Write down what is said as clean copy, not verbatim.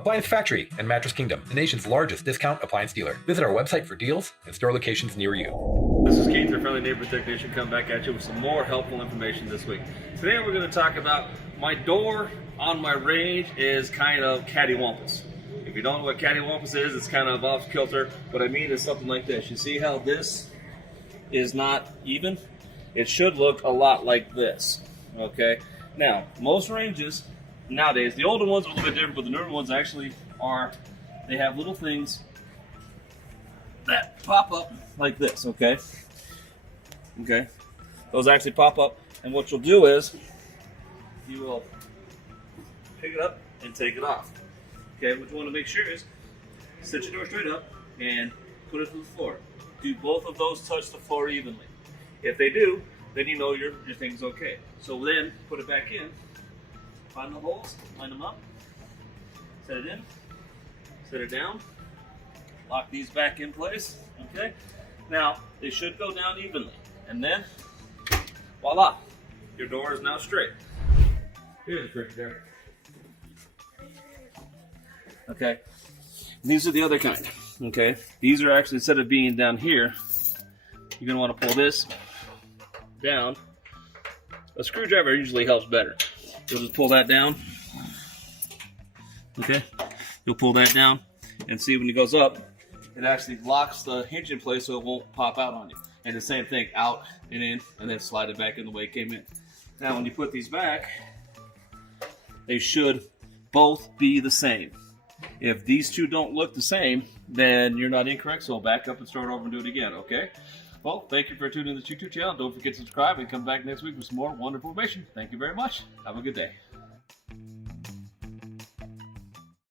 Appliance Factory and Mattress Kingdom, the nation's largest discount appliance dealer. Visit our website for deals and store locations near you. This is Keith, your friendly neighbor technician, coming back at you with some more helpful information this week. Today we're going to talk about my door on my range is kind of cattywampus. If you don't know what cattywampus is, it's kind of off kilter. What I mean is something like this. You see how this is not even? It should look a lot like this, okay? Now, most ranges nowadays, the older ones are a little bit different, but the newer ones actually are, they have little things that pop up like this, okay? Okay, those actually pop up, and what you'll do is you will pick it up and take it off. Okay, what you want to make sure is set your door straight up and put it to the floor. Do both of those touch the floor evenly? If they do, then you know your thing's okay. So then put it back in, find the holes, line them up, set it in, set it down, lock these back in place, okay? Now, they should go down evenly, and then, voila, your door is now straight. Here's the Frigidaire. Okay, these are the other kind, okay? These are actually, instead of being down here, you're gonna wanna pull this down. A screwdriver usually helps better. You'll just pull that down, okay? You'll pull that down, and see when it goes up, it actually locks the hinge in place so it won't pop out on you. And the same thing, out and in, and then slide it back in the way it came in. Now when you put these back, they should both be the same. If these two don't look the same, then you're not incorrect, so back up and start over and do it again, okay? Well, thank you for tuning in to the YouTube channel. Don't forget to subscribe and come back next week with some more wonderful information. Thank you very much. Have a good day.